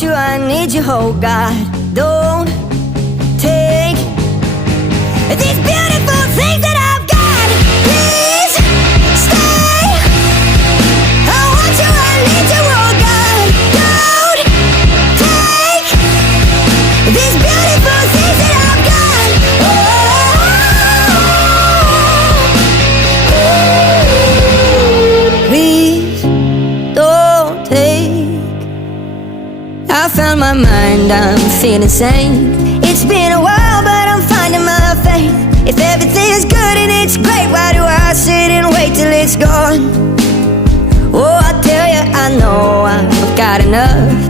want you, I need you, oh God. Don't take these beautiful things that I've got. Please stay. I want you, I need you, oh God. Don't take these beautiful things that I've got. Please don't take. I found my mind, I'm feeling sane. It's been a while, but I'm finding my faith. If everything is good and it's great, why do I sit and wait till it's gone? Oh, I tell you, I know I've got enough.